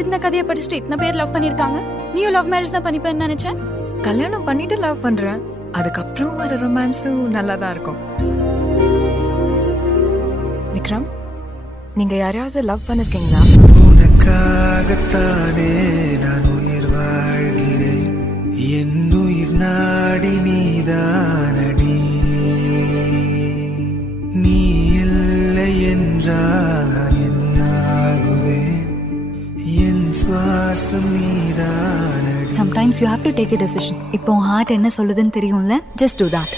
எழுதின கதையை படிச்சுட்டு இத்தனை பேர் லவ் பண்ணிருக்காங்க. நீயும் லவ் மேரேஜ் தான் பண்ணிப்பேன்னு நினைச்சேன். கல்யாணம் பண்ணிட்டு லவ் பண்றேன், அதுக்கப்புறம் வர ரொமான்ஸும் நல்லா தான் இருக்கும். விக்ரம், நீங்க யாரையாவது லவ் பண்ணிருக்கீங்களா? உனக்காகத்தானே நான் உயிர் வாழ்கிறேன், என் உயிர் நாடி நீதானடி. நீ இல்லை என்றால் நான் என்னாகுவேன், என் சுவாசம் நீதானடி. Sometimes you have to take a decision. இப்போ ஹார்ட் என்ன சொல்லுதுன்னு தெரியும்ல, just do that.